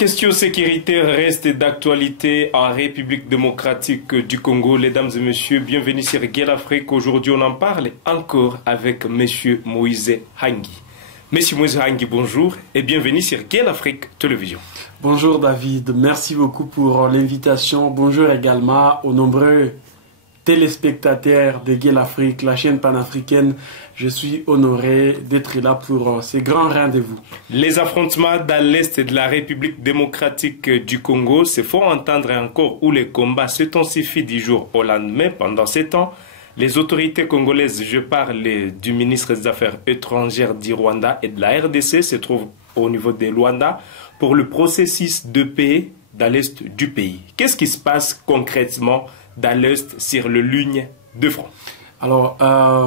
question sécuritaire reste d'actualité en République démocratique du Congo. Mesdames et messieurs, bienvenue sur Guel Afrique. Aujourd'hui, on en parle encore avec Monsieur Moïse Hangi. Monsieur Moïse Hangi, bonjour et bienvenue sur Guel Afrique Télévision. Bonjour David, merci beaucoup pour l'invitation. Bonjour également aux nombreux téléspectateurs de Guel Afrique, la chaîne panafricaine. Je suis honoré d'être là pour ces grands rendez-vous. Les affrontements dans l'est de la République démocratique du Congo se font entendre encore où les combats s'intensifient du jour au lendemain. Pendant ces temps, les autorités congolaises, je parle du ministre des Affaires étrangères du Rwanda et de la RDC, se trouvent au niveau de Luanda pour le processus de paix dans l'est du pays. Qu'est-ce qui se passe concrètement dans l'est sur le ligne de front? Alors,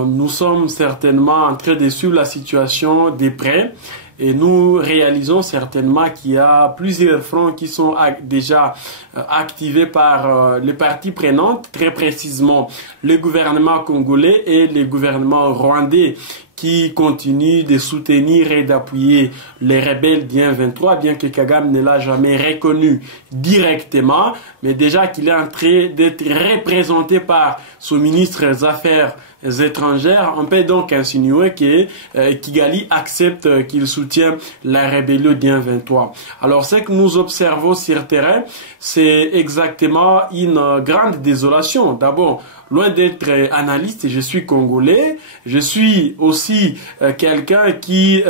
nous sommes certainement en train de suivre la situation de près et nous réalisons certainement qu'il y a plusieurs fronts qui sont déjà activés par les parties prenantes, très précisément le gouvernement congolais et le gouvernement rwandais, qui continue de soutenir et d'appuyer les rebelles du M23, bien que Kagame ne l'a jamais reconnu directement, mais déjà qu'il est en train d'être représenté par son ministre des Affaires étrangères, on peut donc insinuer que Kigali accepte qu'il soutient la rébellion du M23. Alors, ce que nous observons sur le terrain, c'est exactement une grande désolation. D'abord, loin d'être analyste, je suis congolais, je suis aussi quelqu'un qui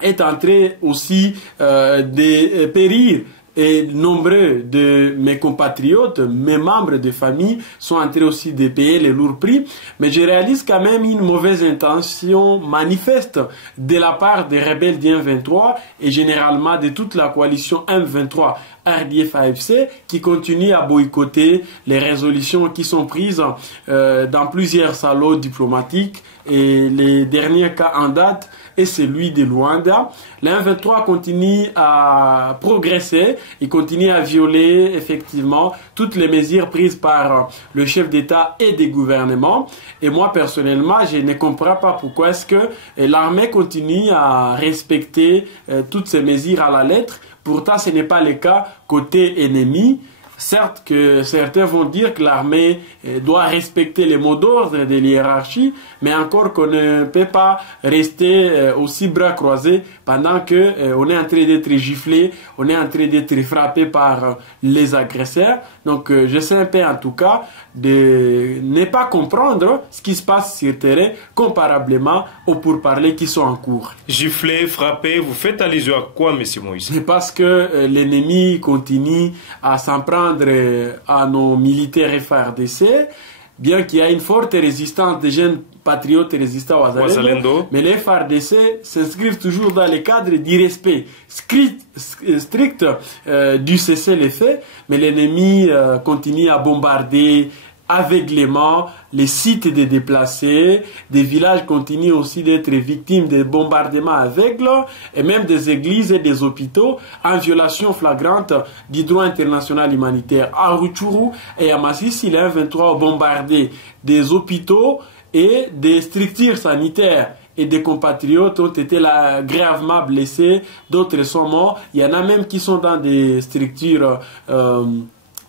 est en train aussi de périr. Et nombreux de mes compatriotes, mes membres de famille sont en train aussi de payer les lourds prix. Mais je réalise quand même une mauvaise intention manifeste de la part des rebelles du M23 et généralement de toute la coalition M23 RDF-AFC qui continue à boycotter les résolutions qui sont prises dans plusieurs salons diplomatiques. Et les derniers cas en date est celui de Luanda. Le M23 continue à progresser, il continue à violer effectivement toutes les mesures prises par le chef d'État et des gouvernements. Et moi personnellement, je ne comprends pas pourquoi est-ce que l'armée continue à respecter toutes ces mesures à la lettre. Pourtant, ce n'est pas le cas côté ennemi. Certes que certains vont dire que l'armée doit respecter les mots d'ordre de l'hiérarchie, mais encore qu'on ne peut pas rester aussi bras croisés pendant que on est en train d'être giflé, on est en train d'être frappé par les agresseurs. Donc j'essaie un peu en tout cas de ne pas comprendre ce qui se passe sur le terrain comparablement aux pourparlers qui sont en cours. Giflé, frappé, vous faites allusion à quoi, monsieur Moïse? C'est parce que l'ennemi continue à s'en prendre à nos militaires FARDC, bien qu'il y ait une forte résistance des jeunes patriotes résistants aux Wazalendo, mais les FARDC s'inscrivent toujours dans le cadre du respect strict du cessez-le-feu, mais l'ennemi continue à bombarder aveuglément les sites des déplacés, des villages continuent aussi d'être victimes de bombardements aveugles et même des églises et des hôpitaux en violation flagrante du droit international humanitaire. À Rutshuru et à Masisi, les M23 ont bombardé des hôpitaux et des structures sanitaires. Et des compatriotes ont été là gravement blessés, d'autres sont morts. Il y en a même qui sont dans des structures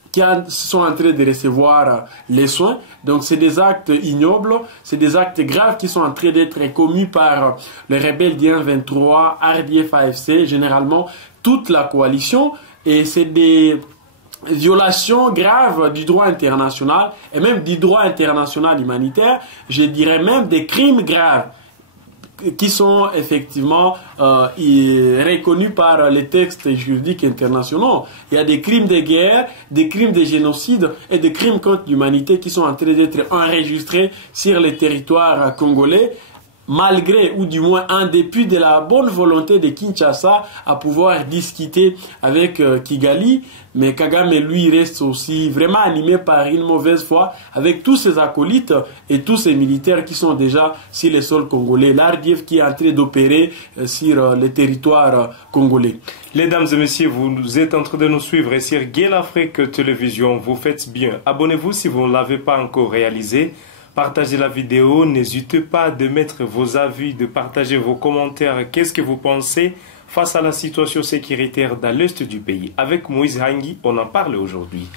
qui sont en train de recevoir les soins. Donc c'est des actes ignobles, c'est des actes graves qui sont en train d'être commis par les rebelles du M23, RDF-AFC, généralement toute la coalition. Et c'est des violations graves du droit international et même du droit international humanitaire, je dirais même des crimes graves qui sont effectivement reconnus par les textes juridiques internationaux. Il y a des crimes de guerre, des crimes de génocide et des crimes contre l'humanité qui sont en train d'être enregistrés sur le territoire congolais, malgré ou du moins en dépit de la bonne volonté de Kinshasa à pouvoir discuter avec Kigali. Mais Kagame, lui, reste aussi vraiment animé par une mauvaise foi avec tous ses acolytes et tous ses militaires qui sont déjà sur le sol congolais. L'ARDF qui est en train d'opérer sur le territoire congolais. Mesdames et messieurs, vous êtes en train de nous suivre sur Guel Afrique Télévision. Vous faites bien. Abonnez-vous si vous ne l'avez pas encore réalisé. Partagez la vidéo. N'hésitez pas de mettre vos avis, de partager vos commentaires. Qu'est-ce que vous pensez face à la situation sécuritaire dans l'est du pays. Avec Moïse Hangui, on en parle aujourd'hui.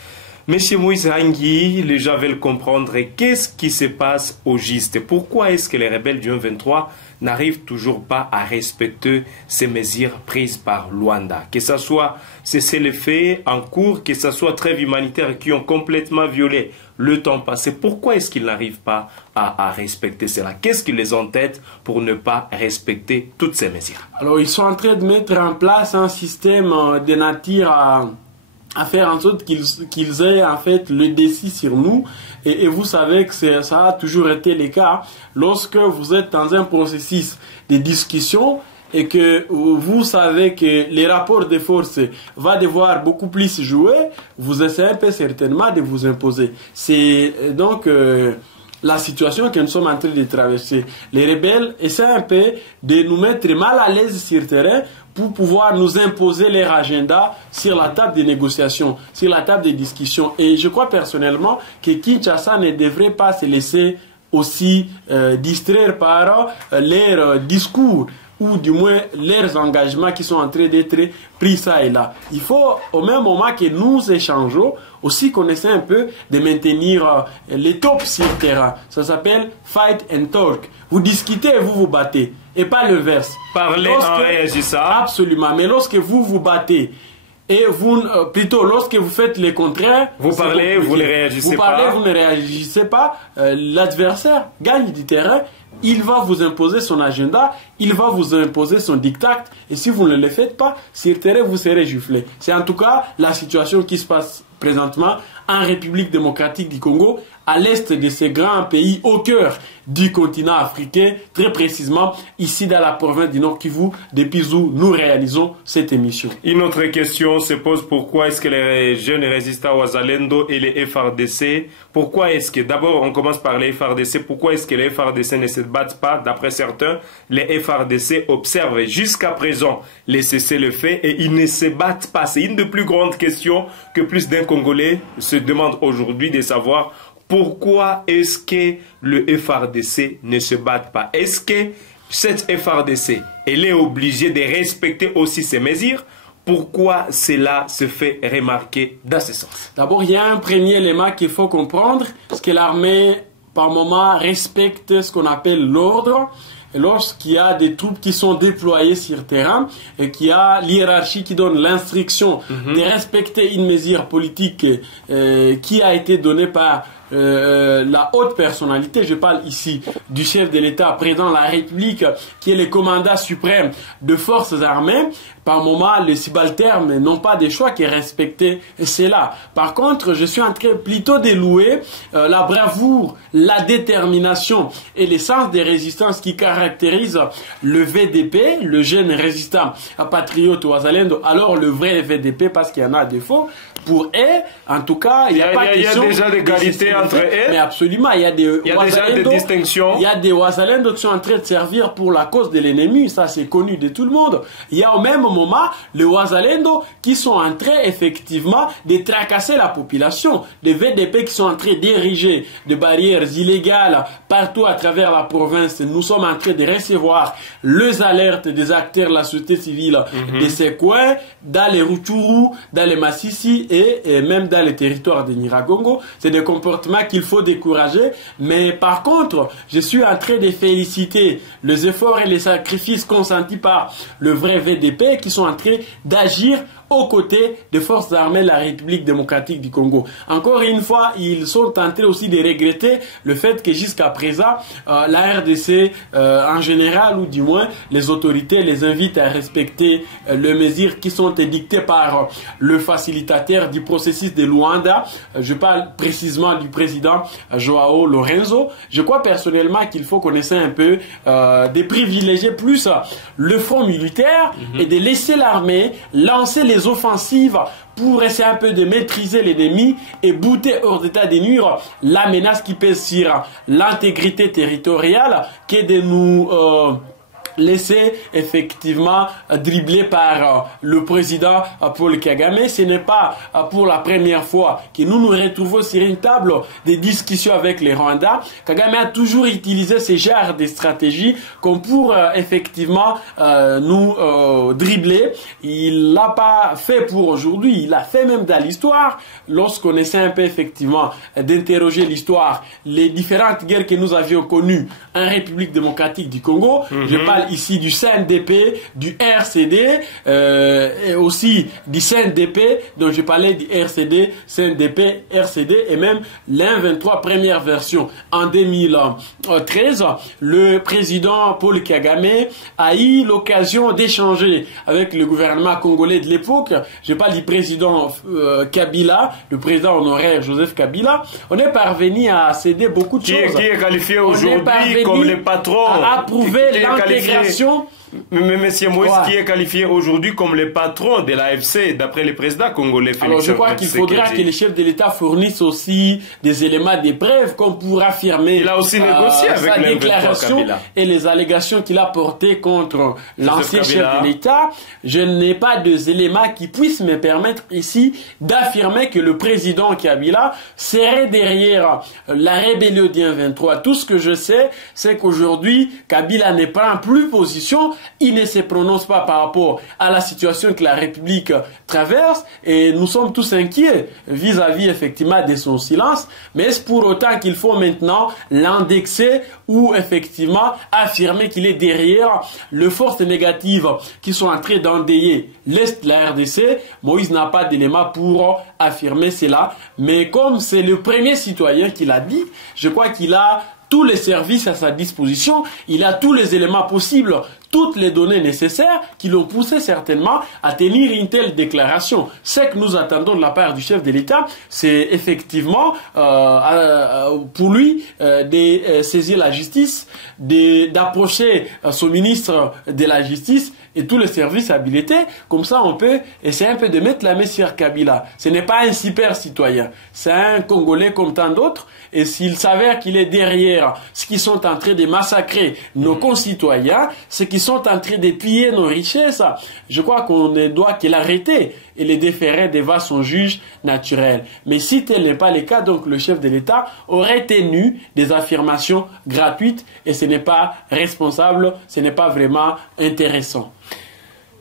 Monsieur Moïse Hangui, les gens veulent comprendre qu'est-ce qui se passe au juste. Pourquoi est-ce que les rebelles du M23 n'arrivent toujours pas à respecter ces mesures prises par Luanda? Que ce soit cessez-le-feu en cours, que ce soit trêve humanitaire qui ont complètement violé le temps passé. Pourquoi est-ce qu'ils n'arrivent pas à respecter cela? Qu'est-ce qui les entête pour ne pas respecter toutes ces mesures? Alors, ils sont en train de mettre en place un système de nature à faire en sorte qu'ils aient en fait le décis sur nous. Et vous savez que ça a toujours été le cas. Lorsque vous êtes dans un processus de discussion et que vous savez que les rapports de force va devoir beaucoup plus jouer, vous essayez un peu certainement de vous imposer. C'est donc la situation que nous sommes en train de traverser. Les rebelles essaient un peu de nous mettre mal à l'aise sur le terrain pour pouvoir nous imposer leur agenda sur la table des négociations, sur la table des discussions. Et je crois personnellement que Kinshasa ne devrait pas se laisser aussi distraire par leurs discours ou du moins leurs engagements qui sont en train d'être pris ça et là. Il faut au même moment que nous échangeons aussi qu'on essaie un peu de maintenir les tops sur le terrain. Ça s'appelle fight and talk. Vous discutez et vous vous battez. Et pas l'inverse. Parler en réagissant. Absolument. Mais lorsque vous vous battez et vous, plutôt lorsque vous faites le contraire, vous parlez, vous ne réagissez pas. Vous parlez, vous ne réagissez pas. L'adversaire gagne du terrain. Il va vous imposer son agenda, il va vous imposer son diktat, et si vous ne le faites pas, sur le terrain, vous serez giflé. C'est en tout cas la situation qui se passe présentement en République démocratique du Congo, à l'est de ces grands pays, au cœur du continent africain, très précisément ici dans la province du Nord Kivu, depuis où nous réalisons cette émission. Une autre question se pose, pourquoi est-ce que les jeunes résistants Wazalendo et les FRDC, pourquoi est-ce que, d'abord on commence par les FRDC, pourquoi est-ce que les FRDC ne se battent pas? D'après certains, les FRDC observent jusqu'à présent les cessez-le-feu et ils ne se battent pas. C'est une des plus grandes questions que plus d'un Congolais se demande aujourd'hui, de savoir pourquoi est-ce que le FRDC ne se bat pas. Est-ce que cette FRDC, elle est obligée de respecter aussi ces mesures? Pourquoi cela se fait remarquer dans ce sens? D'abord, il y a un premier élément qu'il faut comprendre, c'est que l'armée, par moment, respecte ce qu'on appelle l'ordre. Lorsqu'il y a des troupes qui sont déployées sur le terrain et qu'il y a l'hiérarchie qui donne l'instruction de respecter une mesure politique qui a été donnée par la haute personnalité, je parle ici du chef de l'État, président de la République, qui est le commandant suprême de forces armées, par moment, les subalternes n'ont pas de choix que respecter cela. Par contre, je suis en train plutôt de louer la bravoure, la détermination et le sens de résistance qui caractérise le VDP, le jeune résistant patriote Wazalendo, alors le vrai VDP parce qu'il y en a des faux. Pour eux, en tout cas, il y a déjà des qualités entre eux. Mais absolument, il y a déjà des distinctions. Il y a des Wazalendo qui sont en train de servir pour la cause de l'ennemi, ça c'est connu de tout le monde. Il y a au même moment les Wazalendo qui sont en train effectivement de tracasser la population, des VDP qui sont en train d'ériger des barrières illégales partout à travers la province. Nous sommes en train de recevoir les alertes des acteurs de la société civile de ces coins, dans les Rutshuru, dans les Massissi et même dans les territoires de Nyiragongo. C'est des comportements qu'il faut décourager, mais par contre, je suis en train de féliciter les efforts et les sacrifices consentis par le vrai VDP qui sont en train d'agir aux côtés des forces armées de la République démocratique du Congo. Encore une fois, ils sont tentés aussi de regretter le fait que jusqu'à présent, la RDC en général, ou du moins les autorités les invitent à respecter les mesures qui sont édictées par le facilitateur du processus de Luanda. Je parle précisément du président Joao Lorenzo. Je crois personnellement qu'il faut qu'on essaie un peu de privilégier plus le front militaire et de laisser l'armée lancer les offensives pour essayer un peu de maîtriser l'ennemi et bouter hors d'état de nuire la menace qui pèse sur l'intégrité territoriale, qui est de nous laisser effectivement dribbler par le président Paul Kagame. Ce n'est pas pour la première fois que nous nous retrouvons sur une table de discussion avec les Rwandais. Kagame a toujours utilisé ce genre de stratégie comme pour effectivement nous dribbler. Il l'a pas fait pour aujourd'hui, il l'a fait même dans l'histoire. Lorsqu'on essaie un peu effectivement d'interroger l'histoire, les différentes guerres que nous avions connues en République démocratique du Congo, je parle ici du CNDP, du RCD, et aussi du CNDP, dont je parlais du RCD, CNDP, RCD, et même l'M23 première version. En 2013, le président Paul Kagame a eu l'occasion d'échanger avec le gouvernement congolais de l'époque. Je parle du président Kabila, le président honoraire Joseph Kabila. On est parvenu à céder beaucoup de choses. Qui est qualifié aujourd'hui comme le patron, à approuver l'intégration. Mais Monsieur Moïse, qui est qualifié aujourd'hui comme le patron de l'AFC, d'après le président congolais Félix. Alors je crois qu'il faudra que les chefs de l'État fournissent aussi des éléments de preuve comme pour affirmer il a aussi négocié avec sa déclaration et les allégations qu'il a portées contre l'ancien chef de l'État. Je n'ai pas d'éléments qui puissent me permettre ici d'affirmer que le président Kabila serait derrière la rébellion du M23. Tout ce que je sais, c'est qu'aujourd'hui, Kabila ne prend plus position. Il ne se prononce pas par rapport à la situation que la République traverse et nous sommes tous inquiets vis-à-vis effectivement de son silence. Mais est-ce pour autant qu'il faut maintenant l'indexer ou effectivement affirmer qu'il est derrière les forces négatives qui sont en train d'endeuiller l'Est de la RDC? Moïse n'a pas d'éléments pour affirmer cela. Mais comme c'est le premier citoyen qui l'a dit, je crois qu'il a tous les services à sa disposition, il a tous les éléments possibles, toutes les données nécessaires qui l'ont poussé certainement à tenir une telle déclaration. Ce que nous attendons de la part du chef de l'État, c'est effectivement pour lui de saisir la justice, d'approcher son ministre de la Justice et tous les services habilités. Comme ça, on peut essayer un peu de mettre la main sur Kabila. Ce n'est pas un super citoyen, c'est un Congolais comme tant d'autres. Et s'il s'avère qu'il est derrière ceux qui sont en train de massacrer nos concitoyens, ceux qui sont en train de piller nos richesses, je crois qu'on ne doit que l'arrêter et les déférer devant son juge naturel. Mais si tel n'est pas le cas, donc le chef de l'État aurait tenu des affirmations gratuites et ce n'est pas responsable, ce n'est pas vraiment intéressant.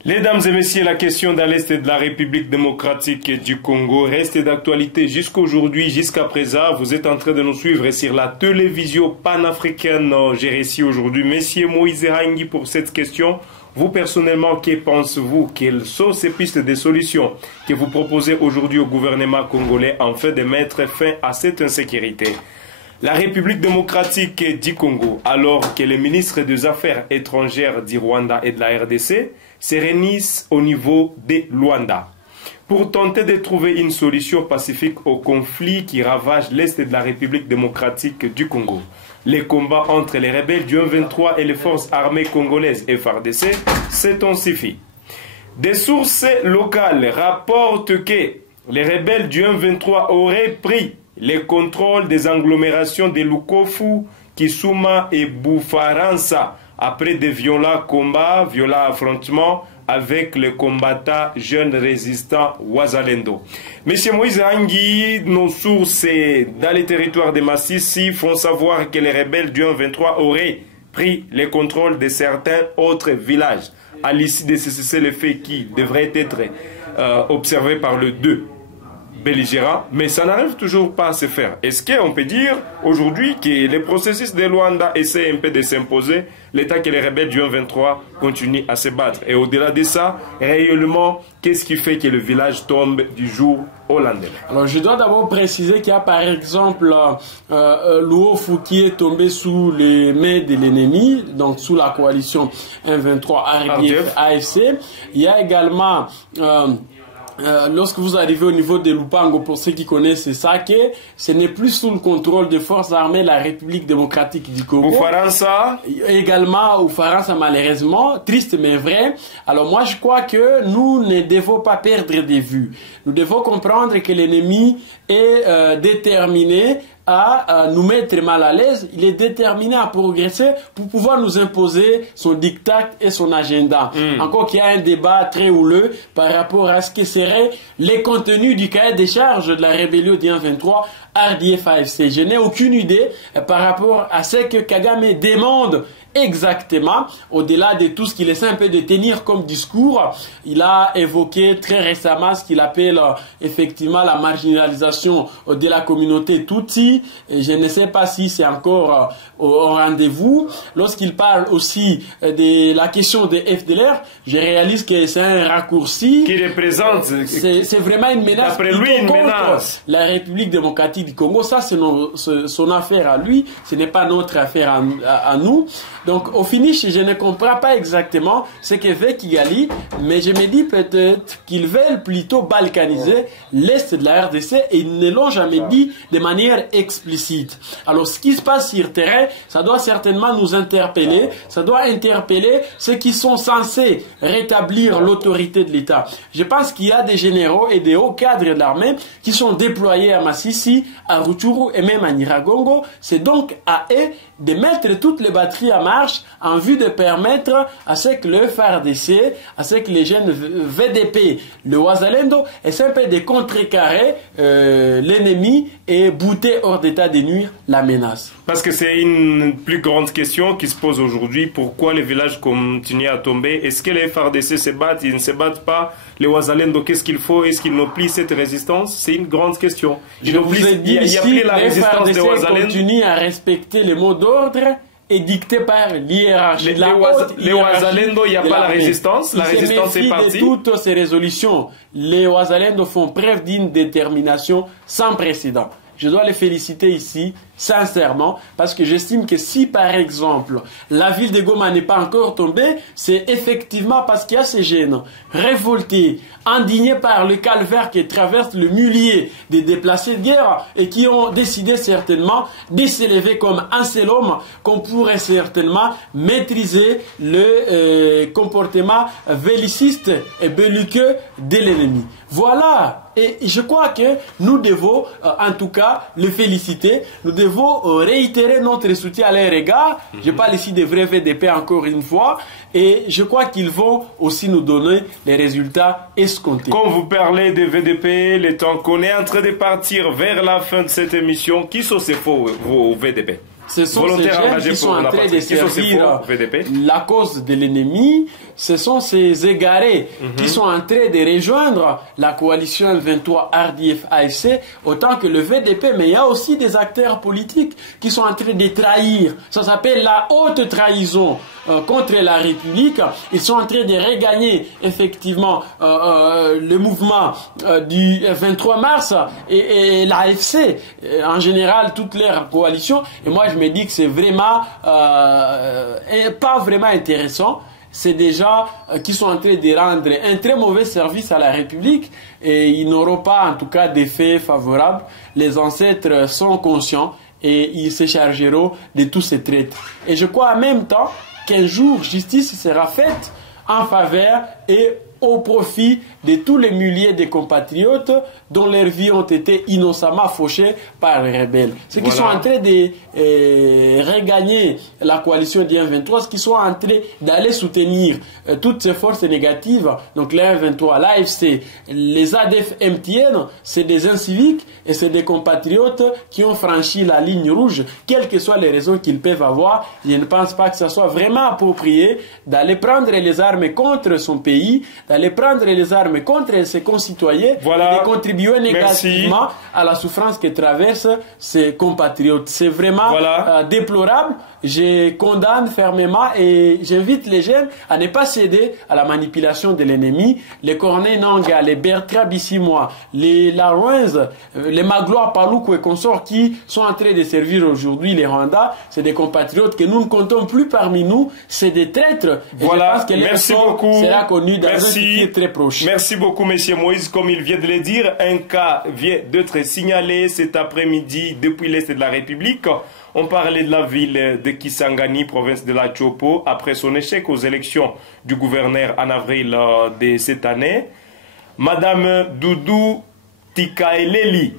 Mesdames et messieurs, la question dans l'Est de la République démocratique du Congo reste d'actualité jusqu'aujourd'hui, jusqu'à présent. Vous êtes en train de nous suivre sur la télévision panafricaine. J'ai réussi aujourd'hui Monsieur Moïse Hangui pour cette question. Vous personnellement, que pensez-vous? Quelles sont ces pistes de solutions que vous proposez aujourd'hui au gouvernement congolais afin de mettre fin à cette insécurité? La République démocratique du Congo, alors que les ministres des Affaires étrangères du Rwanda et de la RDC se réunissent au niveau de Luanda pour tenter de trouver une solution pacifique au conflit qui ravage l'Est de la République démocratique du Congo. Les combats entre les rebelles du M23 et les forces armées congolaises FARDC s'intensifient. Des sources locales rapportent que les rebelles du M23 auraient pris le contrôle des agglomérations de Lukofu, Kisuma et Boufaransa après de violents combats, violents affrontements avec les combattants jeunes résistants Wazalendo. Monsieur Moïse Hangui, nos sources dans les territoires de Massissi font savoir que les rebelles du M23 auraient pris le contrôle de certains autres villages à l'issue de ce cessez-le-feu qui devrait être observé par le 2 belligérant, mais ça n'arrive toujours pas à se faire. Est-ce qu'on peut dire aujourd'hui que le processus de Luanda essaie un peu de s'imposer, l'état que les rebelles du M23 continuent à se battre? Et au-delà de ça, réellement, qu'est-ce qui fait que le village tombe du jour au lendemain? Alors, je dois d'abord préciser qu'il y a par exemple Luofu qui est tombé sous les mains de l'ennemi, donc sous la coalition M23 RDF AFC. Il y a également lorsque vous arrivez au niveau de Lupango, pour ceux qui connaissent ça, que ce n'est plus sous le contrôle des forces armées de la République démocratique du Congo. Au Faransa également au Faransa, malheureusement, triste mais vrai. Alors moi je crois que nous ne devons pas perdre de vue. Nous devons comprendre que l'ennemi est déterminé à nous mettre mal à l'aise, il est déterminé à progresser pour pouvoir nous imposer son diktat et son agenda. Encore qu'il y a un débat très houleux par rapport à ce que seraient les contenus du cahier des charges de la rébellion du 23 RDF-AFC. Je n'ai aucune idée par rapport à ce que Kagame demande exactement, au-delà de tout ce qu'il essaie un peu de tenir comme discours. Il a évoqué très récemment ce qu'il appelle effectivement la marginalisation de la communauté Tutsi. Et je ne sais pas si c'est encore au rendez-vous. Lorsqu'il parle aussi de la question des FDLR, je réalise que c'est un raccourci. Qui représente... C'est vraiment une menace. D'après lui, une menace. La République démocratique du Congo, ça c'est son affaire à lui, ce n'est pas notre affaire à nous. Donc au finish, je ne comprends pas exactement ce que fait Kigali, mais je me dis peut-être qu'ils veulent plutôt balkaniser l'Est de la RDC et ils ne l'ont jamais dit de manière explicite. Alors ce qui se passe sur terrain, ça doit certainement nous interpeller, ça doit interpeller ceux qui sont censés rétablir l'autorité de l'État. Je pense qu'il y a des généraux et des hauts cadres de l'armée qui sont déployés à Massissi, à Rutshuru et même à Nyiragongo. C'est donc à eux de mettre toutes les batteries à marche en vue de permettre à ce que le FARDC, à ce que les jeunes VDP, le Wazalendo, essaient un peu de contrecarrer l'ennemi et bouter hors d'état de nuire la menace. Parce que c'est une plus grande question qui se pose aujourd'hui. Pourquoi les villages continuent à tomber? Est-ce que les FARDC se battent? Ils ne se battent pas. Les Wazalendo, qu'est-ce qu'il faut? Est-ce qu'ils n'oublient cette résistance? C'est une grande question. Il n'y a plus la résistance des Wazalendo. Continuent à respecter les mots d'ordre est dicté par l'hiérarchie. Les Wazalendo, il n'y a pas la résistance. La résistance est partie. De toutes ces résolutions, les Wazalendo font preuve d'une détermination sans précédent. Je dois les féliciter ici, sincèrement, parce que j'estime que si, par exemple, la ville de Goma n'est pas encore tombée, c'est effectivement parce qu'il y a ces jeunes révoltés, indignés par le calvaire qui traverse le millier des déplacés de guerre et qui ont décidé certainement de s'élever comme un seul homme, qu'on pourrait certainement maîtriser le comportement belliciste et belliqueux de l'ennemi. Voilà. Et je crois que nous devons, en tout cas, les féliciter. Nous devons réitérer notre soutien à leur égard. Je parle ici des vrais VDP encore une fois. Et je crois qu'ils vont aussi nous donner les résultats escomptés. Quand vous parlez des VDP, le temps qu'on est en train de partir vers la fin de cette émission, qui sont ces faux vos VDP? Ce sont ces jeunes qui sont en train de servir la cause de l'ennemi. Ce sont ces égarés qui sont en train de rejoindre la coalition 23 RDF-AFC autant que le VDP. Mais il y a aussi des acteurs politiques qui sont en train de trahir. Ça s'appelle la haute trahison contre la République. Ils sont en train de regagner effectivement le mouvement du 23 mars et l'AFC. En général, toutes leurs coalitions. Et moi, je me dis que c'est vraiment pas vraiment intéressant. C'est des gens qui sont en train de rendre un très mauvais service à la République et ils n'auront pas en tout cas d'effet favorable. Les ancêtres sont conscients et ils se chargeront de tous ces traites. Et je crois en même temps qu'un jour justice sera faite en faveur et au profit de tous les milliers de compatriotes dont leurs vies ont été innocemment fauchées par les rebelles. Ceux qui sont en train de regagner la coalition du 23, ceux qui sont en train d'aller soutenir toutes ces forces négatives, donc les 23, l'AFC, les ADF-MTN, c'est des inciviques et c'est des compatriotes qui ont franchi la ligne rouge, quelles que soient les raisons qu'ils peuvent avoir. Je ne pense pas que ce soit vraiment approprié d'aller prendre les armes contre son pays, d'aller prendre les armes contre ses concitoyens et de contribuer négativement à la souffrance que traversent ses compatriotes. C'est vraiment déplorable. Je condamne fermement et j'invite les jeunes à ne pas céder à la manipulation de l'ennemi. Les Corneille Nangaa, les Bertrand Bissimois, les Larouenz, les Magloire Paluku et consorts qui sont en train de servir aujourd'hui les Rwandais, c'est des compatriotes que nous ne comptons plus parmi nous, c'est des traîtres. Et je pense que leur sort sera connu dans un futur très proche. Merci beaucoup, Monsieur Moïse. Comme il vient de le dire, un cas vient d'être signalé cet après-midi depuis l'Est de la République. On parlait de la ville de Kisangani, province de la Chopo, après son échec aux élections du gouverneur en avril de cette année. Madame Doudou Tikaeleli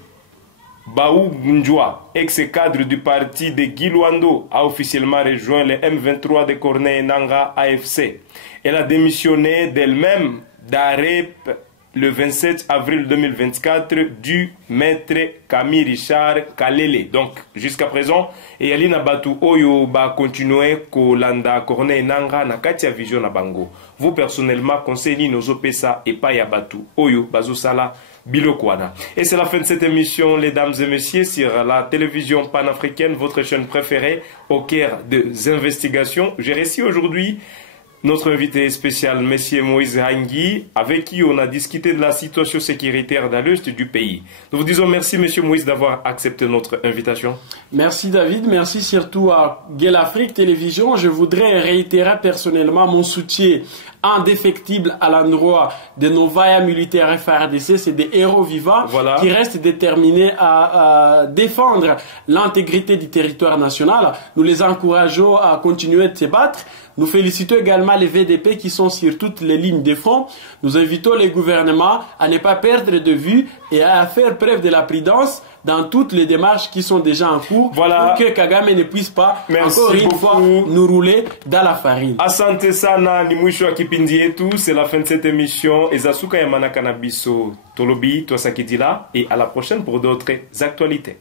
Baou Ndjoua, ex-cadre du parti de Guy Luando, a officiellement rejoint le M23 de Corneille Nangaa AFC. Elle a démissionné d'elle-même d'AREP le 27 avril 2024 du maître Camille Richard Kalele. Donc, jusqu'à présent, Yalina Batu Oyo va continuer Kolanda Corneille Nangaa na Katia Vision na Bango. Vous, personnellement, conseillez nos opesa et pas Yabatu Oyo Bazosala Bilokwana. Et c'est la fin de cette émission, mesdames et messieurs, sur la télévision panafricaine, votre chaîne préférée, au cœur des investigations. J'ai reçu aujourd'hui notre invité spécial, M. Moïse Hangui, avec qui on a discuté de la situation sécuritaire dans l'est du pays. Nous vous disons merci, M. Moïse, d'avoir accepté notre invitation. Merci, David. Merci surtout à Gueule Afrique Télévision. Je voudrais réitérer personnellement mon soutien indéfectible à l'endroit de nos vaillants militaires FARDC. C'est des héros vivants qui restent déterminés à défendre l'intégrité du territoire national. Nous les encourageons à continuer de se battre. Nous félicitons également les VDP qui sont sur toutes les lignes de front. Nous invitons les gouvernements à ne pas perdre de vue et à faire preuve de la prudence dans toutes les démarches qui sont déjà en cours pour que Kagame ne puisse pas encore une fois nous rouler dans la farine. Asante sana ni mwisho wa kipindi yetu, c'est la fin de cette émission. Ezasuka ya manaka na biso tolobi twasakidila et à la prochaine pour d'autres actualités.